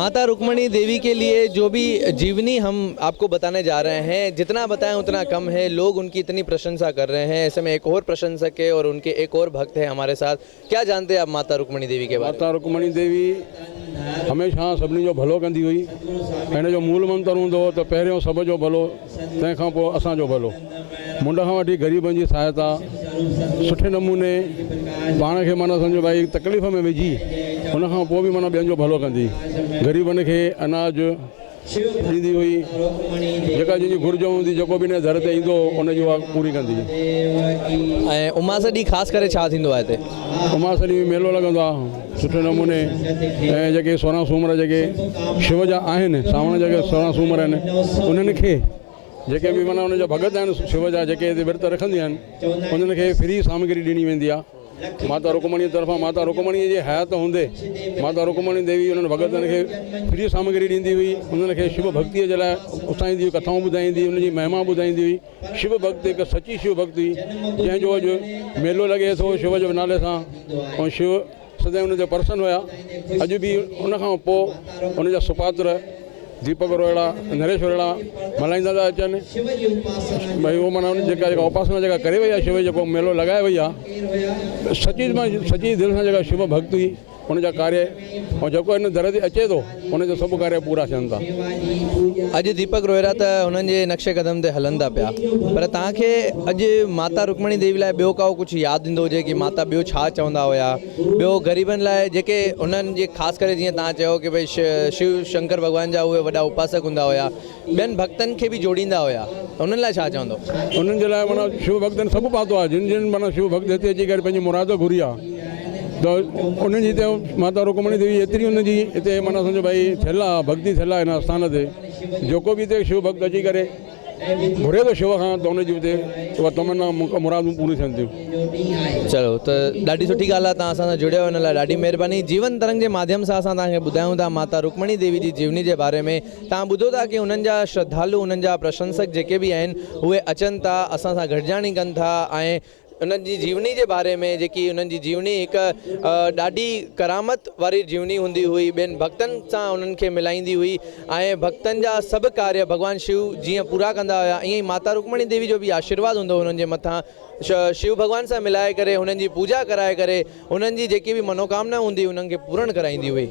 माता रुक्मणी देवी के लिए जो भी जीवनी हम आपको बताने जा रहे हैं, जितना बताएं उतना कम है। लोग उनकी इतनी प्रशंसा कर रहे हैं। ऐसे में एक और प्रशंसक है और उनके एक और भक्त है हमारे साथ। क्या जानते हैं आप माता रुक्मणी देवी के बारे में? माता रुक्मणी देवी हमेशा सभिनी जो भलो कंदी हुई। हिन जो मूल मंत्र हूंदो त पहिरियों सब जो भलो, तंहिंखां पोइ असांजो भलो। मुंड खां वठी ग़रीबनि जी सहायता सुठे नमूने पाण खे माना सम्झो भाई तकलीफ़ में विझी उनखां पोइ बि माना ॿियनि जो भलो कंदी। ग़रीबनि खे अनाज ॾींदी हुई, जेका जंहिंजी घुर्ज हूंदी, जेको बि हिन दर ते ईंदो उनजी उहा पूरी कंदी। ऐं उमास ॾींहुं ख़ासि करे छा थींदो आहे हिते? उमास ॾींहुं मेलो लॻंदो आहे सुठे नमूने। ऐं जेके 16 सूमर जेके शिव जा आहिनि, सावण जेके 16 सूमर आहिनि, उन्हनि खे जेके बि माना उनजा भगत आहिनि शिव जा, जेके हिते विर्त रखंदियूं आहिनि, उन्हनि खे फ्री सामग्री ॾिनी वेंदी आहे माता रुक्मणी जी तरफ़ां। माता रुक्मणी जी हयात हूंदे माता रुक्मणी देवी उन्हनि भगतनि खे फ्री सामग्री ॾींदी हुई। उन्हनि खे शिव भक्तीअ जे लाइ उथाईंदी हुई, कथाऊं ॿुधाईंदी, उनजी महिमा ॿुधाईंदी हुई। शिव भक्ति हिकु सची शिव भक्ति, जंहिंजो अॼु मेलो लॻे थो शिव जे नाले सां, ऐं शिव सदैव उन ते प्रसन्न हुया। अॼु बि उनखां पोइ उनजा सुपात्र दीपक रोहिड़ा, नरेश रोहिड़ा मल्हाईंदा था अचनि भई। उहो माना जेका उपासना जेका करे वई आहे शिव, जेको मेलो लॻाए वई आहे, सची दिलि सां जेका शिव भक्त हुई उनजा कार्य, ऐं जेको हिन दर ते अचे थो उनजा सभु कार्य पूरा थियनि था। अॼु दीपक रोहिड़ा त हुननि जे नक्शे कदम ते हलनि था पिया, पर तव्हांखे अॼु माता रुक्मणी देवी लाइ ॿियो का कुझु यादि ईंदो हुजे कि माता ॿियो छा चवंदा हुया? ॿियो ग़रीबनि लाइ जेके उन्हनि जे ख़ासि करे जीअं तव्हां चयो कि भई शिव शंकर भॻवान जा उहे वॾा उपासक हूंदा हुया, ॿियनि भक्तनि खे बि जोड़ींदा हुया, त उन्हनि लाइ छा चवंदो? उन्हनि जे लाइ माना शिव भक्तनि सभु पातो आहे। जिन जिन माना शिव भक्त हिते अची करे पंहिंजी मुराद घुरी आहे, त उन्हनि जी हिते माता रुक्मणी देवी एतिरी उनजी हिते माना सम्झो भाई थियल आहे, भक्ति थियल आहे हिन आस्थान ते। जेको बि हिते शिव भक्त अची करे घुरे थो शिव खां, त उनजी हिते उहा तमन्ना मुरादूं पूरी थियनि थियूं। चलो, त ॾाढी सुठी ॻाल्हि आहे, तव्हां सां जुड़ियो हिन लाइ ॾाढी महिरबानी। जीवन तरंग जे माध्यम सां असां तव्हांखे ॿुधायूं था माता रुक्मणी देवी जी जीवनी जे बारे में। तव्हां ॿुधो था कि उन्हनि जा श्रद्धालु, उन्हनि जा प्रशंसक जेके बि आहिनि उहे अचनि था, असां सां गॾिजाणी कनि था ऐं उन्हनि जी जीवनी जे बारे में, जेकी उन्हनि जी जीवनी हिकु ॾाढी करामत वारी जीवनी हूंदी हुई, ॿियनि भक्तनि सां उन्हनि खे मिलाईंदी हुई ऐं भक्तनि जा सभु कार्य भॻवानु शिव जीअं पूरा कंदा हुया, ईअं ई माता रुक्मणी देवी जो बि आशीर्वाद हूंदो हुननि जे मथां। शिव भॻवान सां मिलाए करे, हुननि जी पूजा कराए करे, उन्हनि जी जेकी बि मनोकामना हूंदी उन्हनि खे पूर्ण कराईंदी हुई।